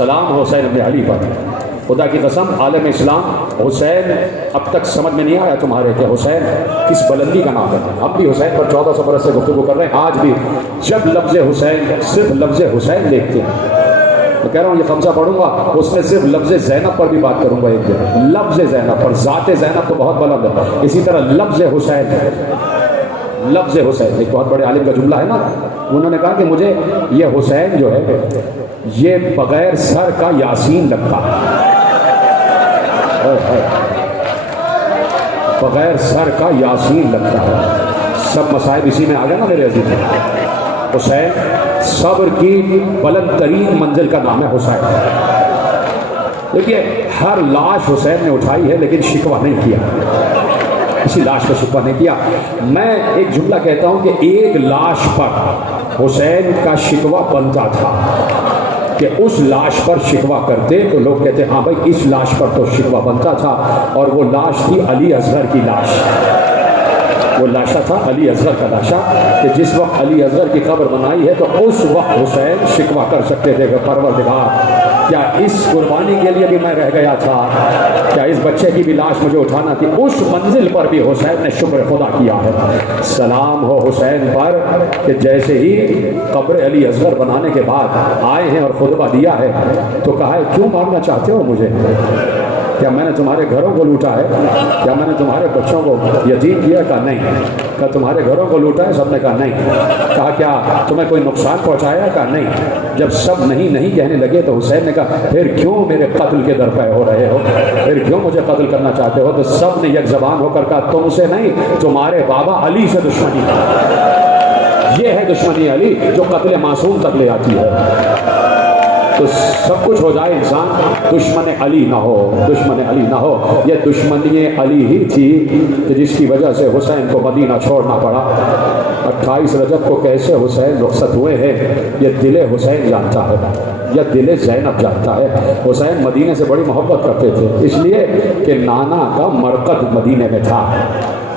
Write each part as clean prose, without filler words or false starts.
सलाम हुसैन इब्न अली पर। खुदा की कसम आलम इस्लाम हुसैन अब तक समझ में नहीं आया तुम्हारे कि हुसैन किस बुलंदी का नाम है। हम भी हुसैन पर 1400 बरस से गुफ्तगू कर रहे हैं। आज भी जब लफ्ज़ हुसैन, सिर्फ लफ्ज़ हुसैन देखते हैं, तो कह रहा हूँ ये खमसा पढ़ूंगा, उसमें सिर्फ लफ्ज़ ज़ैनब पर भी बात करूंगा एक दिन। लफ्ज़ ज़ैनब पर, ज़ात ज़ैनब तो बहुत बुलंद है, इसी तरह लफ्ज़ हुसैन, लफ्ज़ हुसैन एक बहुत बड़े आलिम का जुमला है ना, उन्होंने कहा कि मुझे ये हुसैन जो है ये बगैर सर का यासीन लगता है, बगैर सर का यासीन लगता है। सब मसाइब इसी में आ गया ना मेरे अजीज। हुसैन सब्र की बुलंद तरीन मंजिल का नाम है हुसैन। देखिए हर लाश हुसैन ने उठाई है लेकिन शिकवा नहीं किया, किसी लाश पर शिकवा नहीं किया। मैं एक जुमला कहता हूं कि एक लाश पर हुसैन का शिकवा बनता था कि उस लाश पर शिकवा करते तो लोग कहते हाँ भाई इस लाश पर तो शिकवा बनता था, और वो लाश थी अली असगर की लाश। वो लाशा था अली असगर का लाशा कि जिस वक्त अली असगर की कब्र बनाई है तो उस वक्त हुसैन शिकवा कर सकते थे परवरदिगार क्या इस कुर्बानी के लिए भी मैं रह गया था, क्या इस बच्चे की भी लाश मुझे उठाना थी। उस मंजिल पर भी हुसैन ने शुक्र खुदा किया है। सलाम हो हुसैन पर कि जैसे ही कब्र अली असगर बनाने के बाद आए हैं और खुतबा दिया है तो कहा है क्यों मारना चाहते हो मुझे, क्या मैंने तुम्हारे घरों को लूटा है, क्या मैंने तुम्हारे बच्चों को यतीम किया, कहा नहीं। क्या तुम्हारे घरों को लूटा है, सबने कहा नहीं। कहा क्या तुम्हें कोई नुकसान पहुंचाया, कहा नहीं। जब सब नहीं नहीं कहने लगे तो हुसैन ने कहा फिर क्यों मेरे कत्ल के दरपे हो रहे हो, फिर क्यों मुझे कत्ल करना चाहते हो। तो सब ने एक जबान होकर कहा तुमसे नहीं तुम्हारे बाबा अली से दुश्मनी, ये है दुश्मनी अली जो कत्ल मासूम तक ले आती है। तो सब कुछ हो जाए इंसान, दुश्मन अली ना हो, दुश्मन अली ना हो। ये दुश्मनी अली ही थी कि जिसकी वजह से हुसैन को मदीना छोड़ना पड़ा। 28 रजब को कैसे हुसैन रुखसत हुए हैं ये दिले हुसैन जानता है, या दिले ज़ैनब जानता है। हुसैन मदीने से बड़ी मोहब्बत करते थे इसलिए कि नाना का मरकद मदीने में था।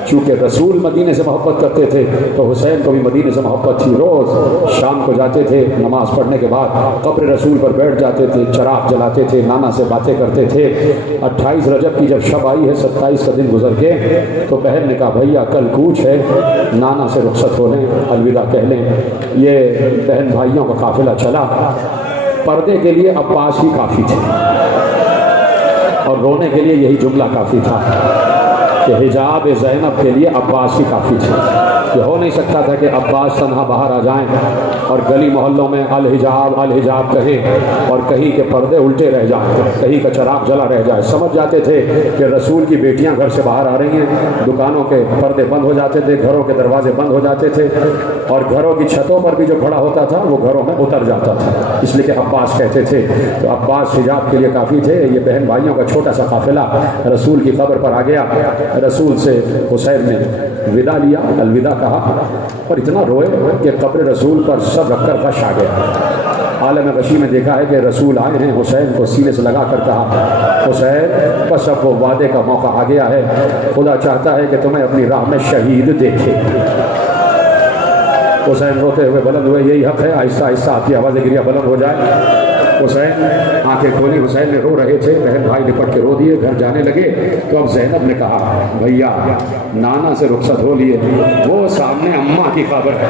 चूँकि रसूल मदीने से मोहब्बत करते थे तो हुसैन को भी मदीने से मोहब्बत थी। रोज़ शाम को जाते थे, नमाज पढ़ने के बाद कब्र रसूल पर बैठ जाते थे, चराग जलाते थे, नाना से बातें करते थे। 28 रजब की जब शब आई है, 27 का दिन गुजर के, तो बहन ने कहा भैया कल कूच है, नाना से रुखसत हो लें, अलविदा कह लें। ये बहन भाइयों का काफिला चला। पर्दे के लिए अब्बास ही काफ़ी थे और रोने के लिए यही जुमला काफ़ी था कि हिजाब ज़ैनब के लिए अब्बास ही काफ़ी थे। ये हो नहीं सकता था कि अब्बास तन्हा बाहर आ जाएं और गली मोहल्लों में अल हिजाब कहें और कहीं के पर्दे उल्टे रह जाएं, कहीं का चराग जला रह जाए। समझ जाते थे कि रसूल की बेटियां घर से बाहर आ रही हैं, दुकानों के पर्दे बंद हो जाते थे, घरों के दरवाजे बंद हो जाते थे और घरों की छतों पर भी जो खड़ा होता था वो घरों में उतर जाता था, इसलिए कि अब्बास कहते थे। तो अब्बास हिजाब के लिए काफ़ी थे। ये बहन भाइयों का छोटा सा काफिला रसूल की कब्र पर आ गया। रसूल से हुसैन ने विदा लिया, अलविदा कहा और इतना रोए कि कब्र रसूल पर सब रखकर गश आ गया। आलम गशी में देखा है कि रसूल आए हैं, हुसैन को सीने से लगा कर कहा हुसैन बस अब वो वादे का मौका आ गया है, खुदा चाहता है कि तुम्हें अपनी राह में शहीद देखे। हुसैन रोते हुए बुलंद हुए, यही हक है, आहिस्ता आहिस्ता आपकी आवाज़ गिरिया बुलंद हो जाए। हुसैन आंखें खोली, हुसैन ने रो रहे थे, बहन भाई निपट के रो दिए, घर जाने लगे। तो अब ज़ैनब ने कहा भैया नाना से रुखसत हो लिए, वो सामने अम्मा की खबर है,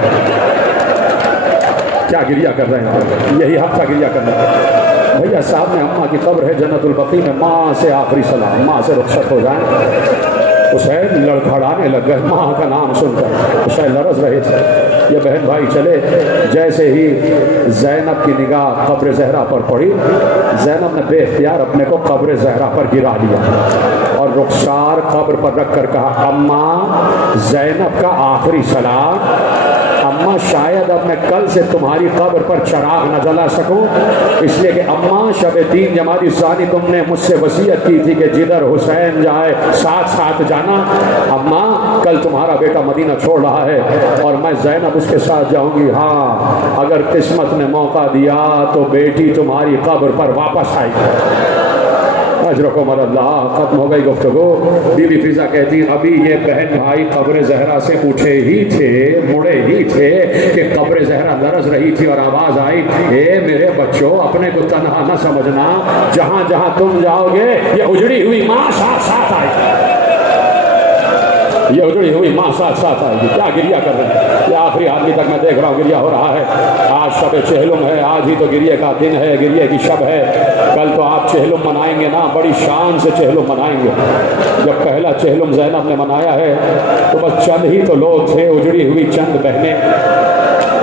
क्या गिरिया कर रहे हैं, यही हक था गिरिया करना भैया, सामने अम्मा की कब्र है जन्नतुल बकी में, माँ से आखिरी सलाम, माँ से रुखसत हो जाए। हुसैन लड़खड़ाने लग गए माँ का नाम सुनकर, हुसैन लरस रहे थे। ये बहन भाई चले, जैसे ही ज़ैनब की निगाह कब्र ज़हरा पर पड़ी, ज़ैनब ने बेख्तियार अपने को कब्र ज़हरा पर गिरा लिया और रुखसार कब्र पर रख कर कहा अम्मा ज़ैनब का आखिरी सलाम। अम्मा शायद अब मैं कल से तुम्हारी कब्र पर चराग न जला सकूं, इसलिए कि अम्मा शब 3 जमादी सानी तुमने मुझसे वसीयत की थी कि जिधर हुसैन जाए साथ साथ जाना। अम्मा कल तुम्हारा बेटा मदीना छोड़ रहा है और मैं ज़ैनब उसके साथ जाऊंगी। हाँ अगर किस्मत ने मौका दिया तो बेटी तुम्हारी कब्र पर वापस आएगी। अजरकुम अल्लाह। खत्म हो गई गुफ्तगू। बीबी फिजा कहती अभी ये बहन भाई कब्र जहरा से उठे ही थे, मुड़े ही थे कि कब्र जहरा लरज रही थी और आवाज आई, ए मेरे बच्चों अपने को तन्हा न समझना, जहां जहां तुम जाओगे ये उजड़ी हुई माँ साथ साथ आएगी, ये उजड़ी हुई माँ साथ साथ आएगी। क्या गिरिया कर रहे हैं, ये आखिरी आदमी तक मैं देख रहा हूँ गिरिया हो रहा है। आज शब चेहलुम है, आज ही तो गिरिए का दिन है, गिरिए की शब है। कल तो आप चेहलुम मनाएंगे ना, बड़ी शान से चेहलुम मनाएंगे। जब पहला चेहलुम ज़ैनब ने मनाया है तो बस चंद ही तो लोग थे, उजड़ी हुई चंद बहनें,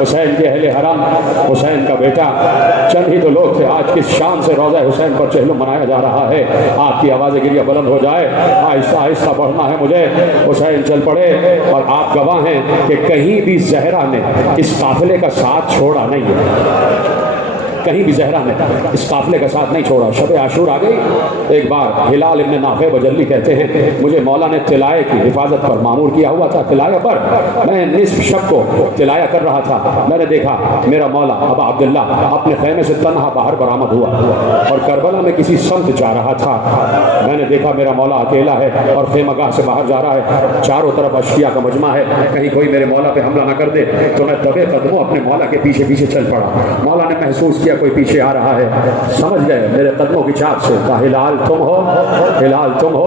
हुसैन के अहले हरम, हुसैन का बेटा, चंद ही तो लोग थे। आज किस शान से रोज़ा हुसैन पर चेहलुम मनाया जा रहा है। आपकी आवाज़ गिरिया बुलंद हो जाए, आहिस्ता आहिस्ता बढ़ना है मुझे। हुसैन चल पड़े और आप गवाह हैं कि कहीं भी जहरा ने इस काफिले का साथ छोड़ा नहीं है, कहीं भी जहरा ने इस काफिले का साथ नहीं छोड़ा। शब आशूर आ गई। एक बार हिलाल इब्न नाफे बजल्ली कहते हैं मुझे मौला ने तिलाए की हिफाजत पर मामूर किया हुआ था, तिलाया पर मैं निस्फ शब को तिलाया कर रहा था। मैंने देखा मेरा मौला अबा अब्दुल्ला अपने खैमे से तन्हा बाहर बरामद हुआ और करबला में किसी समत जा रहा था। मैंने देखा मेरा मौला अकेला है और खेमागाह से बाहर जा रहा है, चारों तरफ अशिया का मजमा है, कहीं कोई मेरे मौला पे हमला न कर दे। तो मैं दबे कदमों अपने मौला के पीछे पीछे चल पड़ा। मौला ने महसूस कोई पीछे आ रहा है, समझ गए मेरे कदमों की चाप से, कहा हिलाल तुम हो, हिलाल तुम हो।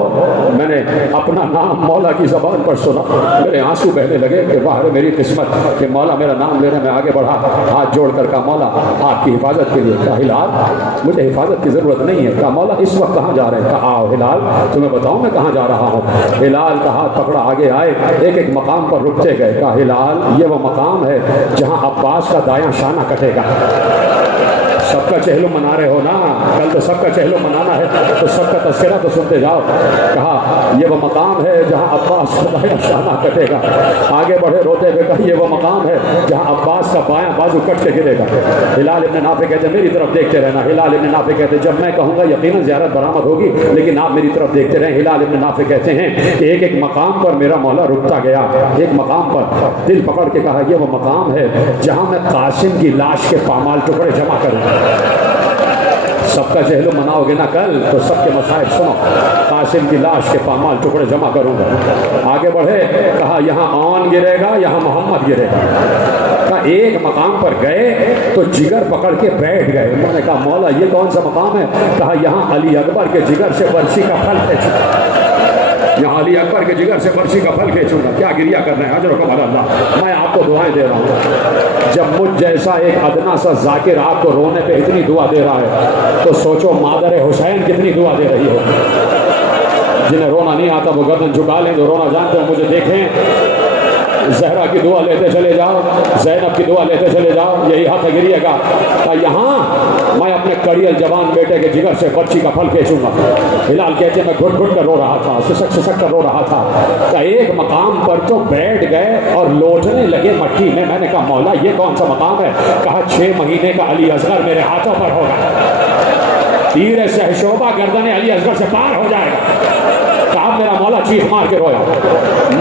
मैंने अपना नाम मौला की ज़बान पर सुना, मेरे आंसू बहने लगे कि वाह मेरी किस्मत कि मौला मेरा नाम लेने में आगे बढ़ा। हाथ जोड़कर कहा मौला आपकी हिफाजत के लिए। कहा हिलाल मुझे हिफाजत की ज़रूरत नहीं है। कहा मौला इस वक्त कहाँ जा रहे हैं। कहा आओ हिलाल तुम्हें बताऊँ मैं कहाँ जा रहा हूँ। हिलाल का हाथ पकड़ा आगे आए, एक एक मकाम पर रुकते गए। कहा हिलाल ये वो मकाम है जहाँ अब्बास का दायां शाना कटेगा। सबका चेहलुम मना रहे हो ना, कल तो सबका चेहलुम मनाना है तो सबका तस्करा तो सुनते जाओ। कहा ये वो मकाम है जहाँ अब्बास का दायां शाना कटेगा। आगे बढ़े रोते हुए कहा ये वो मकाम है जहाँ अब्बास का बायां बाजू कट के गिरेगा। हिलाल इब्न नाफे कहते मेरी तरफ देखते रहना। हिलाल इब्न नाफे कहते जब मैं कहूँगा यकीनन ज़ियारत बरामद होगी, लेकिन आप मेरी तरफ देखते रहें। हिलाल इब्न नाफे कहते हैं कि एक एक मकाम पर मेरा मौला रुकता गया, एक मकाम पर दिल पकड़ के कहा ये वो मकाम है जहाँ मैं कासिम की लाश के पामाल टुकड़े जमा करूँ। सबका चेहलुम मनाओगे ना कल तो सबके मसाइब सुनो। कासिम की लाश के पामाल टुकड़े जमा करूंगा। आगे बढ़े कहा यहाँ औन गिरेगा, यहाँ मोहम्मद गिरेगा। कहा एक मकाम पर गए तो जिगर पकड़ के बैठ गए। उन्होंने कहा मौला ये कौन सा मकाम है। कहा यहाँ अली अकबर के जिगर से बरसी का फल खींचूंगा, यहाँ अली अकबर के जिगर से बरसी का फल खींचूंगा। क्या गिरिया कर रहे हैं अजरकुम अल्लाह। मैं आपको दुआएं दे रहा हूँ, जब मुझ जैसा एक अदना सा जाकिर आपको रोने पे इतनी दुआ दे रहा है तो सोचो मादर हुसैन कितनी दुआ दे रही हो। जिन्हें रोना नहीं आता वो गर्दन झुका लें, जो रोना जानते हो मुझे देखें। जहरा की दुआ लेते चले जाओ, ज़ैनब की दुआ लेते चले जाओ, यही हक गिरिएगा। यहाँ मैं अपने कड़ियल जवान बेटे के जिगर से बच्ची का फल खींचूंगा। हिलाल कहते मैं घुट घुट कर रो रहा था, सिसक कर रो रहा था। तो एक मकाम पर तो बैठ गए और लौटने लगे मट्टी में। मैंने कहा मौला ये कौन सा मकाम है। कहा 6 महीने का अली असगर मेरे हाथों पर होगा, तीर सहशोभा गर्दन अली असगर से पार हो जाएगा। कहा मेरा मौला चीख मार के रोया।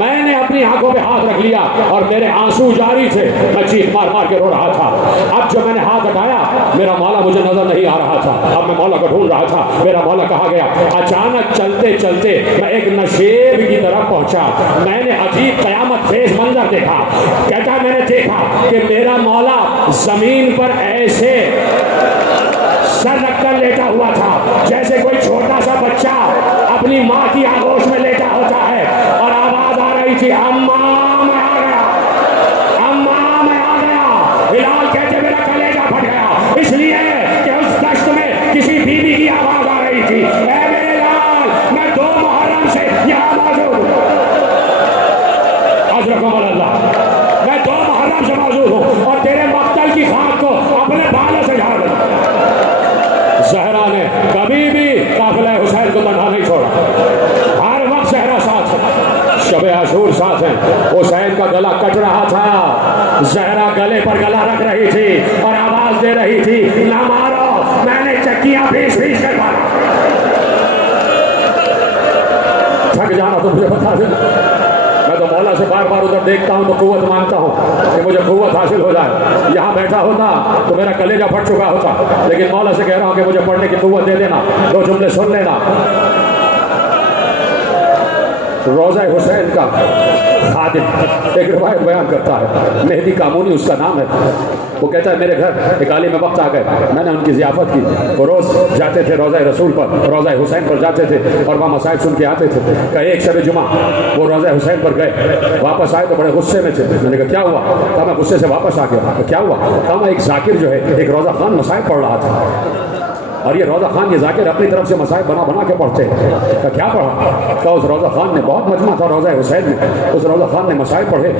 मैंने अपनी आंखों पे हाथ रख लिया और मेरे आंसू जारी थे, मैं चीख मार मार के रो रहा था। अब जब मैंने हाथ हटाया मेरा मौला मुझे नजर नहीं आ रहा था। अब मैं मौला को ढूंढ रहा था, मेरा मौला कहाँ गया। अचानक चलते चलते मैं एक नशेब की तरफ पहुंचा। मैंने अजीब कयामत खेज मंजर देखा। कहता मैंने देखा कि मेरा मौला जमीन पर ऐसे सर रखकर लेटा हुआ था जैसे कोई छोटा सा बच्चा अपनी माँ की आगोश में लेटा होता है। और आवाज आ रही थी अम्मा मैं आ गया, अम्मा मैं आ गया। हिलाल कहते मेरा कलेजा फट गया, इसलिए कि उस दश्त में किसी बीवी की आवाज आ रही थी, ऐ मेरे लाल मैं 2 मुहर्रम से यहाँ मौजूद हूँ। अजरकुम अल्लाह, मैं 2 मुहर्रम से मौजूद हूँ और तेरे मक्तल की खाक को अपने बालों से झाड़ दूँ। ज़हरा ने कभी भी काफिला हुसैन को तन्हा नहीं छोड़ा, हर वक्त ज़हरा साथ है, शब आशूर साथ है। हुसैन का गला कट रहा था, ज़हरा गले पर गला रख रही थी और आवाज दे रही थी ना मारो, मैंने चक्कियां पीस कर मारा। थक जाना तो मुझे बता देना, मैं तो मौला से बात बार बार उधर देखता हूँ तो कुव्वत मांगता हूँ कि मुझे कुव्वत हासिल हो जाए। यहाँ बैठा होता तो मेरा कलेजा फट चुका होता, लेकिन मौला से कह रहा हूँ कि मुझे पढ़ने की कुव्वत दे देना, 2 जुमले सुन लेना। रोज़ा हुसैन का खादिम एक रिवायत बयान करता है, मेहदी कामूनी उसका नाम है। वो कहता है मेरे घर एक आलिम वक्त आ गए, मैंने उनकी ज़ियाफ़त की। वो रोज़ जाते थे रोज़ा रसूल पर, रोज़ा हुसैन पर जाते थे और वहाँ मसाइब सुन के आते थे। कहा एक शब जुमा वो रोज़ा हुसैन पर गए, वापस आए तो बड़े गुस्से में थे। मैंने कहा क्या हुआ? कहा मैं गुस्से से वापस आ गया। क्या हुआ? कहा मैं एक जाकिर जो है एक रोज़ा खान मसाइब पढ़ रहा था, और ये रोज़ा खान ये जाकिर अपनी तरफ से मसाइब बना बना के पढ़ते हैं। तो क्या पढ़ा? क्या उस रोज़ा खान ने, बहुत मजमा था रोज़ा हुसैन में, उस रोज़ा खान ने मसाइब पढ़े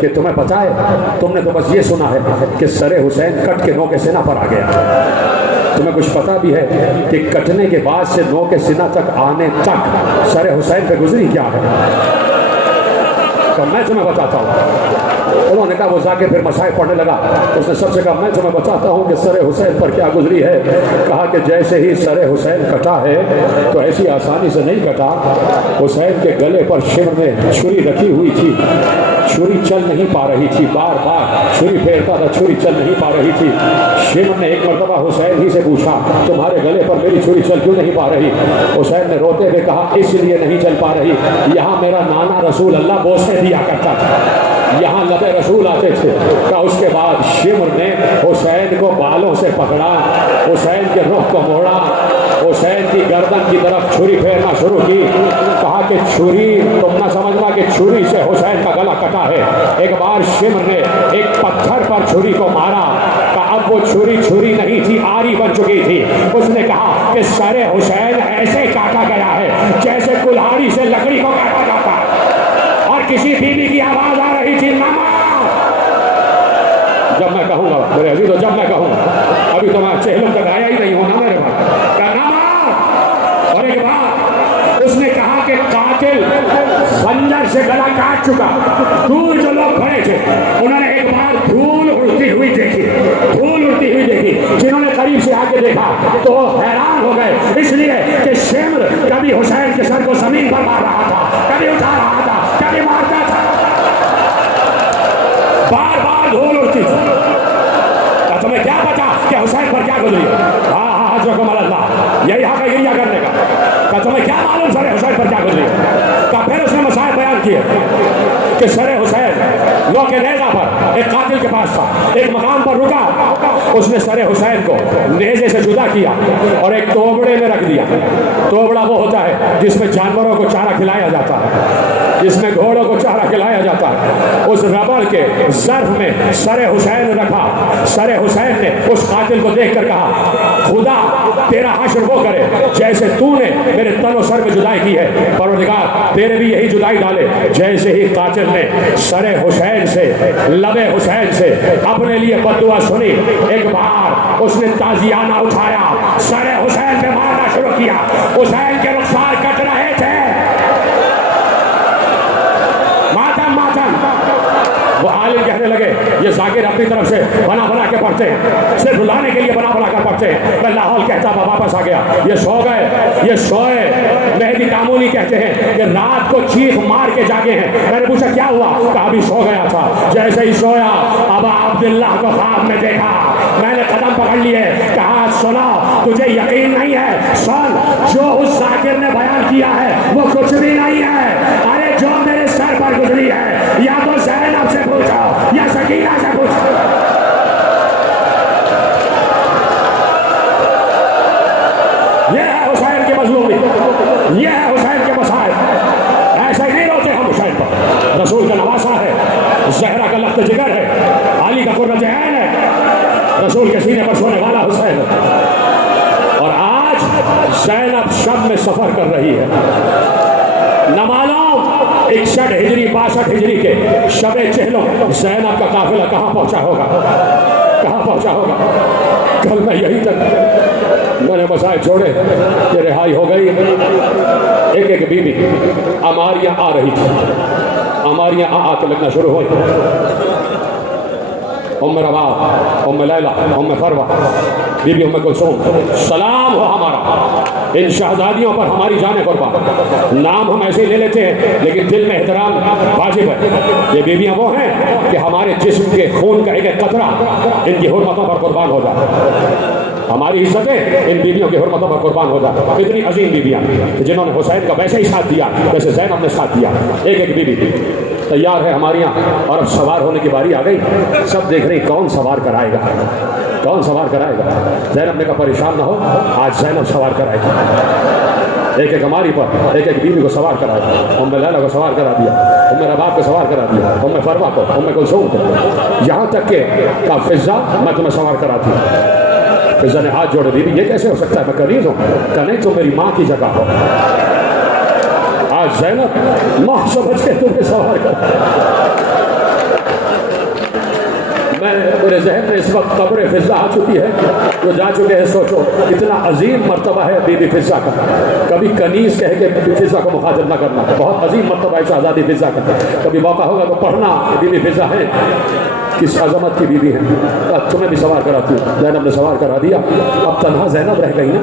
कि तुम्हें पता है, तुमने तो बस ये सुना है कि सरे हुसैन कट के नो के सीना पर आ गया। तुम्हें कुछ पता भी है कि कटने के बाद से नो के सीना तक आने तक सरे हुसैन पे गुजरी क्या है? तो मैं तुम्हें बताता हूँ। उन्होंने कहा, वो जाके फिर मसाइब पढ़ने लगा। उसने सबसे कहा मैं तुम्हें बताता हूँ कि सरे हुसैन पर क्या गुजरी है। कहा कि जैसे ही सरे हुसैन कटा है तो ऐसी आसानी से नहीं कटा। हुसैन के गले पर शिमर में छुरी रखी हुई थी, छुरी चल नहीं पा रही थी, बार बार छुरी फेरता था, छुरी चल नहीं पा रही थी। शिमर ने एक मरतबा हुसैन ही से पूछा, तुम्हारे गले पर मेरी छुरी चल क्यों नहीं पा रही? हुसैन ने रोते हुए कहा, इसलिए नहीं चल पा रही, यहाँ मेरा नाना रसूल अल्लाह बोझे दिया करता था, यहाँ लबे रसूल आते थे। का उसके बाद शिमर ने हुसैन को बालों से पकड़ा, हुसैन के रुख को मोड़ा, हुसैन की गर्दन की तरफ छुरी फेरना शुरू की। कहा कि छुरी, तुम ना समझना कि छुरी से हुसैन का गला कटा है। एक बार शिमर ने एक पत्थर पर छुरी को मारा। कहा अब वो छुरी छुरी नहीं थी, आरी बन चुकी थी। उसने कहा कि सरे हुसैन ऐसे काटा गया है जैसे कुल्हाड़ी से लकड़ी को काटा जाता है। और किसी बीवी की आवाज आ रही थी, मामा। जब मैं कहूँगा मेरे अभी, तो जब मैं कहूँगा, अभी तो मैं चेहलों तक आया ही नहीं हूँ ना मेरे भाई, कहना। और एक बार उसने कहा कि कातिल खंजर से गला काट चुका। दूर जो लोग खड़े थे उन्होंने एक बार धूल उड़ती हुई देखी, धूल उड़ती हुई देखी। जिन्होंने करीब से आके देखा तो हैरान हो गए, इसलिए कि शिमर कभी हुसैन के सर को जमीन पर मार रहा था, कभी उठा रहा था, कभी मारता था, बार बार धूल उड़ती थी। तुम्हें क्या पता कि हुसैन पर क्या गुजरी? हाँ हाँ जो कमल अल्लाह, यही हक है गिरिया करने का। तुम्हें क्या मालूम सरे हुसैन पर क्या गुजरी? का फिर उसने मसाइल बयान किए कि सरे हुसैन लो के नेज़ा पर एक कातिल के पास था, एक मकाम पर रुका, उसने सरे हुसैन को नेज़े से जुदा किया और एक तोबड़े में रख दिया। तोबड़ा वो होता है जिसमें जानवरों को चारा खिलाया जाता है, जिसमें घोड़ों को चारा खिलाया जाता है। उस रबड़ के ज़र्फ में सरे हुसैन रखा। सरे हुसैन ने उस कातिल को देखकर कहा, खुदा तेरा हश्र वो करे जैसे तूने मेरे तनो सर में जुदाई की है, परवरदिगार तेरे भी यही जुदाई डाले। जैसे ही कातिल ने सरे हुसैन से, लबे हुसैन से अपने लिए बद्दुआ सुनी, एक बार उसने ताजियाना उठाया, सरे हुसैन पे मारना शुरू किया। हुसैन के रुखसार कट रहे थे, मातम मातम। वो आलिम कहने लगे, ये जाकिर अपनी तरफ से बना बना के पढ़ते हैं, सिर्फ बुलाने के लिए बना बना कर पढ़ते हैं। मैं लाहौल कहता था, वापस आ गया, ये सो गए, ये सोए। मेहदी कामूनी कहते हैं कि रात को चीख मार के जागे हैं। मैंने पूछा क्या हुआ? कहा अभी सो गया था। जैसे ही सोया अब अब्दुल्लाह को ख्वाब में देखा, मैंने कदम पकड़ लिए, कहा सुनो, तुझे यकीन नहीं है, सुन, जो उस जाकिर ने बयान किया है वो कुछ भी नहीं है। अरे जो मेरे सर पर गुजरी है, या तो ज़ैनब से पूछो या सकीना से पूछो। ये है हुसैन की मजलूमी, ये है हुसैन के मसाइल। ऐसे ही नहीं रोते हम हुसैन पर। रसूल का नवासा है, ज़हरा का लख्त जिगर है, अली का कुर्रत ऐन है, रसूल के सीने पर सोने वाला हुसैन। और आज ज़ैनब शब में सफर कर रही है। न मालूम 61 हिजरी 62 हिजरी के शबे चहलों ज़ैनब का काफिला कहाँ पहुँचा होगा, कहाँ पहुँचा होगा। कल मैं यहीं तक मैंने मसाए छोड़े कि रिहाई हो गई। एक एक बीबी अमारियाँ आ रही थी, अमारियाँ आके लगना शुरू हुई। उम्मे रबाब, उम्मे लैला, उम्मे फरवा, बीबी उम्मे कुलसूम, सलाम हो हमारा। इन शहजादियों पर हमारी जान कुर्बान। नाम हम ऐसे ले लेते हैं लेकिन दिल में एहतराम वाजिब है। ये बीवियां वो हैं कि हमारे जिस्म के खून का एक एक कतरा इनकी हुर्मतों पर कुर्बान हो जाए। हमारी इज्जतें इन बीवियों की हुर्मतों पर कुर्बान हो जाए। इतनी अजीम बीवियां जिन्होंने हुसैन का वैसे ही साथ दिया जैसे ज़ैनब ने साथ दिया। एक एक बीवी तैयार है हमारे यहाँ और अब सवार होने की बारी आ गई। सब देख रहे कौन सवार कराएगा, कौन सवार कराएगा। ज़ैनब ने कहा परेशान ना हो, आज ज़ैनब सवार कराएगी। एक एक हमारी पर एक एक बीवी को सवार कराया। उम्मे लैला को सवार करा दिया, उम्मे रबाब को सवार करा दिया, उम्मे फरवा को, उम्मे कुलसूम को, यहाँ तक के का फिजा मैं तुम्हें सवार कराती। फिजा ने हाथ जोड़े, बीवी ये कैसे हो सकता है, मैं कनीज हूँ। कहा नहीं, तुम मेरी माँ की जगह हो। आज ज़ैनब माँ समझ के तुम्हें सवार कर। मैं मेरे जहन में इस वक्त कब्र फिजा आ चुकी है, जो जा चुके हैं। सोचो इतना अजीम मर्तबा है बीबी फिजा का। कभी कनीज कह के फिजा को मुखातिब न करना, बहुत अजीम मर्तबा है शहजादी फिजा का। कभी मौका होगा तो पढ़ना बीबी फिजा है, किस अजमत की बीवी है। अब तुम्हें भी सवार कराती हूँ। ज़ैनब ने सवार करा दिया। अब तन्हा ज़ैनब रह गई ना,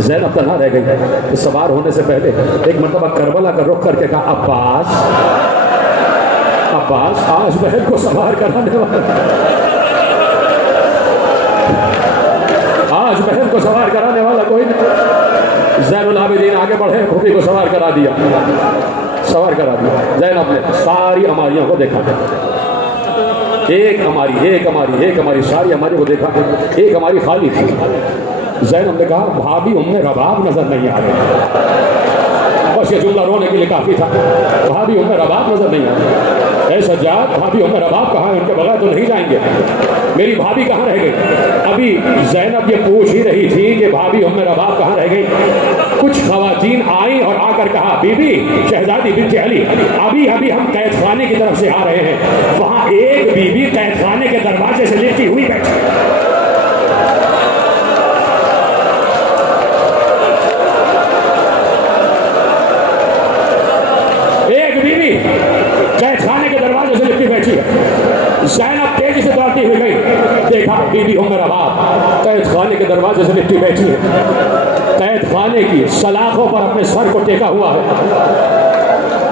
ज़ैनब तन्हा रह गई। तो सवार होने से पहले एक मर्तबा करबला का रुख करके कहा, अब्बास अब्बास आज बहन को सवार कराने वाला, आज बहन को सवार कराने वाला कोई नहीं। ज़ैनुल आबिदीन आगे बढ़े, फूफी को सवार करा दिया, सवार करा दिया। ज़ैनब ने सारी अमारियों को देखा, एक हमारी सारी हमारी को देखा, एक हमारी खाली थी। ज़ैनब ने कहा भाभी उम्मे रबाब नजर नहीं आ रही। बस ये जुमला रोने के लिए काफी था। भाभी उम्मे रबाब नजर नहीं आ रही। ऐ सज्जाद, भाभी उम्मे रबाब कहाँ है, उनके बगैर तो नहीं जाएंगे। मेरी भाभी कहाँ रह गई। अभी ज़ैनब ये पूछ ही रही थी कि भाभी उम्मे रबाब कहाँ रह गई। कुछ खवातीन आई और आकर कहा, बीबी शहजादी बिन्त अली, अभी अभी हम कैद खाने की तरफ से आ रहे हैं। वहां एक बीबी कैद खाने के दरवाजे से लेटी हुई बैठी। एक बीबी कैद खाने के दरवाजे से लिपटी बैठी है। ज़ैनब तेजी से दौड़ती हुई गई, देखा बीबी उम्मे रबाब कैद खाने के दरवाजे से लिपटी बैठी है। कैद खाने की सलाखों पर अपने सर को टेका हुआ है।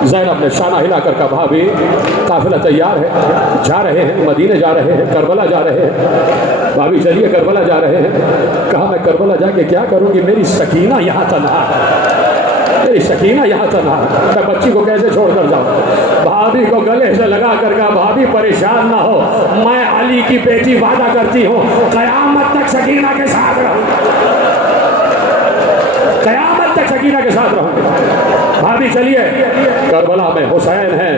ज़ैनब ने शाना हिलाकर कहा, भाभी काफिला तैयार है, जा रहे हैं, मदीने जा रहे हैं, करबला जा रहे हैं। भाभी चलिए करबला जा रहे हैं। कहा मैं करबला जाके क्या करूँगी, मेरी सकीना यहाँ तन्हा है, मेरी सकीना यहाँ तन्हा है, मैं बच्ची को कैसे छोड़ कर जाऊँ। भाभी को गले से लगा कर कहा, भाभी परेशान ना हो, मैं अली की बेटी वादा करती हूँ कयामत तक सकीना के साथ रहूँगी, कयामत तक सकीना के साथ रहूँगी। भाभी चलिए, करबला में हुसैन है,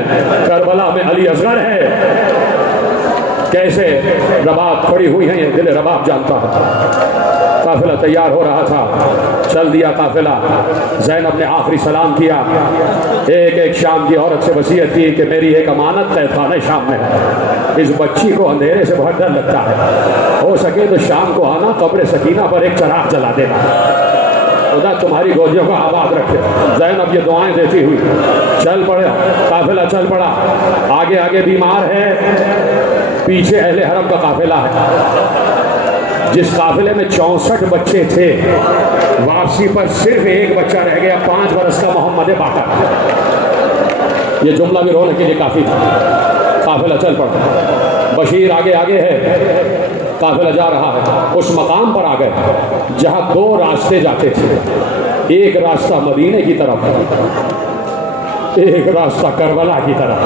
करबला में अली असगर है। कैसे रबाब खड़ी हुई हैं, ये दिल रबाब जानता है। काफिला तैयार हो रहा था, चल दिया काफिला। ज़ैनब ने आखिरी सलाम किया। एक एक शाम की औरत से वसीयत की कि मेरी एक अमानत तहखाने शाम में है, इस बच्ची को अंधेरे से बहुत डर लगता है, हो सके तो शाम को आना, कब्र सकीना पर एक चराग जला देना, खुदा तुम्हारी गोदियों को आबाद रखे। ज़ैनब ये दुआएं देती हुई चल पड़ा, काफिला चल पड़ा। आगे आगे बीमार है, पीछे अहले हरम का काफिला है। जिस काफिले में 64 बच्चे थे, वापसी पर सिर्फ एक बच्चा रह गया, 5 बरस का मोहम्मद बाकर। ये जुमला भी रोने के लिए काफ़ी था। काफिला चल पड़ा, बशीर आगे आगे है, काफिला जा रहा है। उस मकाम पर आ गए जहाँ 2 रास्ते जाते थे, एक रास्ता मदीने की तरफ, एक रास्ता करबला की तरफ।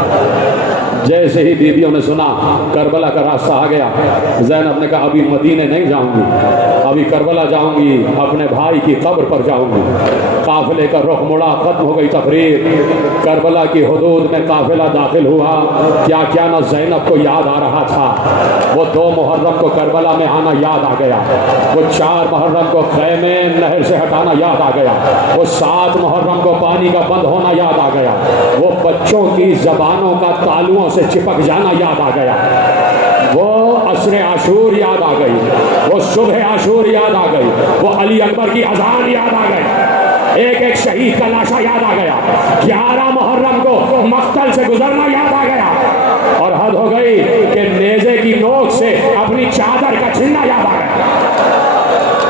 जैसे ही बीबियों ने सुना करबला का रास्ता आ गया, ज़ैनब ने कहा अभी मदीने नहीं जाऊंगी, अभी करबला जाऊंगी, अपने भाई की कब्र पर जाऊंगी। काफिले का रुख मुड़ा, खत्म हो गई तकरीर। करबला की हुदूद में काफिला दाखिल हुआ। क्या क्या ना ज़ैनब को याद आ रहा था। वो 2 मुहर्रम को करबला में आना याद आ गया, वो 4 मुहर्रम को खैमे नहर से हटाना याद आ गया, वो 7 मुहर्रम को पानी का बंद होना याद आ गया, वो बच्चों की ज़बानों का तालुओं से चिपक जाना याद आ गया, वो असरे आशूर याद आ गई, वो सुबह आशूर याद आ गई, वो अली अकबर की अजान याद आ गई, एक एक शहीद का लाशा याद आ गया, 11 मुहर्रम को मक्तल से गुजरना याद आ गया, और हद हो गई कि नेज़े की नोक से अपनी चादर का छीनना याद आ गया।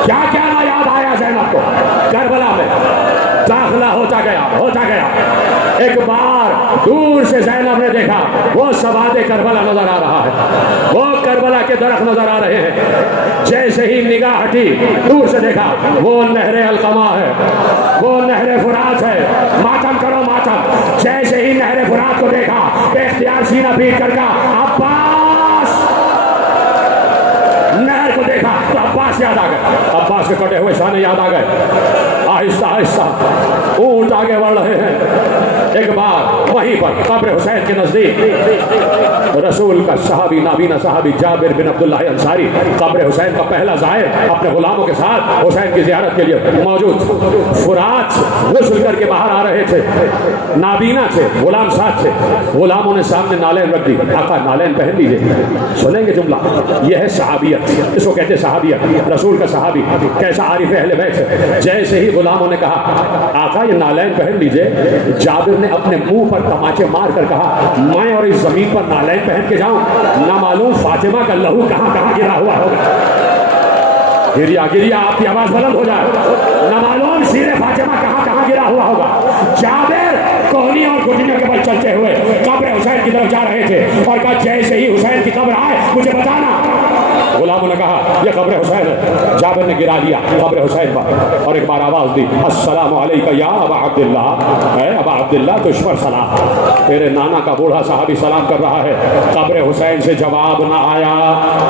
क्या क्या ना याद आया ज़ैनब को करबला में। दाखिला होता गया। एक बार दूर से ज़ैनब ने देखा वो सवादे करबला नजर आ रहा है, वो करबला के दरख्त नजर आ रहे हैं। जैसे ही निगाह हटी, दूर से देखा वो नहरे अलकमा है, वो नहरे फुरात है। मातम करो मातम। जैसे ही नहरे फुरात को देखा, बेख्तियार सीना पीट कर कहा अब्बास। नहर को देखा तो अब्बास याद आ गए, अब्बास के कटे हुए शाने याद आ गए। आहिस्ता आहिस्ता ऊंट आगे बढ़ रहे हैं। एक बार वहीं पर कब्र हुसैन के नजदीक रसूल का सहाबी, नाबीना सहाबी जाबिर बिन अब्दुल्लाह अंसारी कब्र हुसैन का पहला ज़ायर अपने गुलामों के साथ हुसैन की ज़ियारत के लिए मौजूद। फुरात गुस्ल करके बाहर आ रहे थे, नाबीना थे, गुलाम साथ थे। गुलामों ने सामने नालैन रख दी। आका नालैन पहन लीजिए। सुनेंगे जुमला, यह है सहाबियत, इसको कहते सहाबियत। रसूल का सहाबी कैसा आरिफ अहले बैत है। जैसे ही गुलामों ने कहा आका ये नालैन पहन लीजिए, जाबिर ने अपने मुंह पर तमाचे मार कर कहा मैं और इस जमीन पर नालैन पहन के जाऊं, ना मालूम फातिमा का लहू कहां कहां गिरा हुआ होगा। गिरिया आपकी आवाज बुलंद हो जाए। ना मालूम सीरे फातिमा कहां कहां गिरा हुआ होगा। जाबिर कोहनी और घुटनों के बल चलते हुए कब्र हुसैन की तरफ जा रहे थे और कहा जैसे ही हुसैन की कब्र आए मुझे बताना। गुलामों ने कहा यह कब्र हुसैन है। जाबिर ने गिरा दिया कब्र हुसैन पर और एक बार आवाज दी अस्सलामु अलैका या अबा अब्दुल्लाह। है अबा अब्दुल्लाह तुझ पर सलाम। तेरे नाना का बूढ़ा साहबी सलाम कर रहा है। कब्र हुसैन से जवाब ना आया,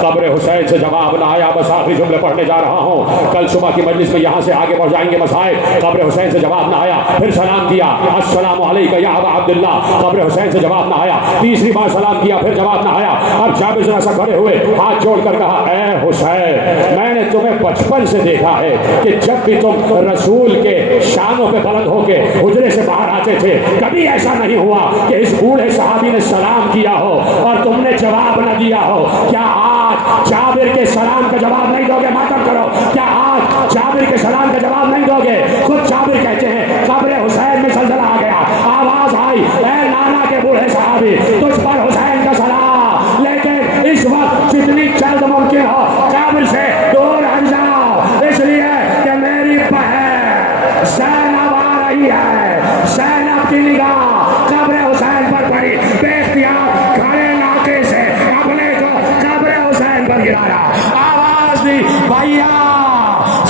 कब्र हुसैन से जवाब ना आया। बस आखिरी जुमले पढ़ने जा रहा हूँ, कल सुबह की मजलिस में यहाँ से आगे बढ़ जाएंगे मसाइल। कब्र हुसैन से जवाब ना आया, फिर सलाम किया अस्सलामु अलैका या अबा अब्दुल्लाह। कब्र हुसैन से जवाब ना आया, तीसरी बार सलाम किया, फिर जवाब ना आया। और जाबिर जरा सा खड़े हुए हाथ जोड़कर कहा ऐ हुसैन, मैंने तुम्हें बचपन से देखा है कि जब भी तुम रसूल के शानों पे बुलंद होके हुजरे से बाहर आते थे, कभी ऐसा नहीं हुआ कि इस बूढ़े सहाबी ने सलाम किया हो और तुमने जवाब न दिया हो। क्या आज जाबिर के सलाम का जवाब नहीं दोगे? मातम करो। क्या आज जाबिर के सलाम का जवाब नहीं दोगे? खुद जाबिर कहते हैं कब्र हुसैन में जलजला आ गया, आवाज आई ऐ नाना के बूढ़े सहाबी तुझ पर हुसैन का सलाम। लेकिन इस वक्त जितनी जल्द मुमकिन हो काबिल से दूर हट जाओ, इसलिए कि मेरी बहन ज़ैनब आ रही है। ज़ैनब की निगाह कब्र हुसैन पर पड़ी, बेख्तियार खड़े नाके से अपने को कब्र हुसैन पर गिराया। आवाज दी भैया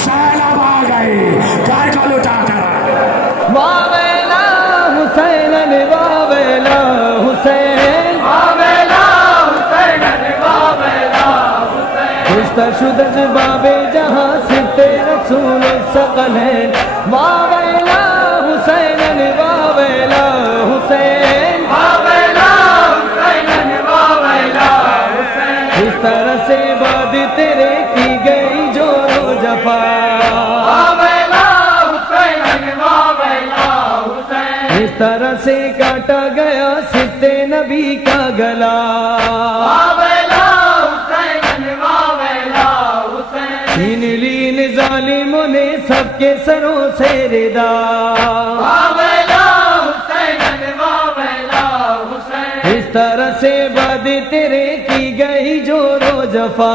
ज़ैनब आ गई। काय को लुटा कर वावेला हुसैन वावेला हुसैन वावेला हुसैन वावेला हुसैन इस्तशुदत बाबे जहां सिते रसूल सकल है। वावेला हुसैन वावेला हुसैन वावेला हुसैन वावेला हुसैन इस तरह से बाद तेरे की गई जो जफा। इस तरह से काटा गया सिद्दे नबी का गला। छीन लीन जालिमों ने सबके सरों से रिदा। इस तरह से बाद तेरे की गई जो रो जफा।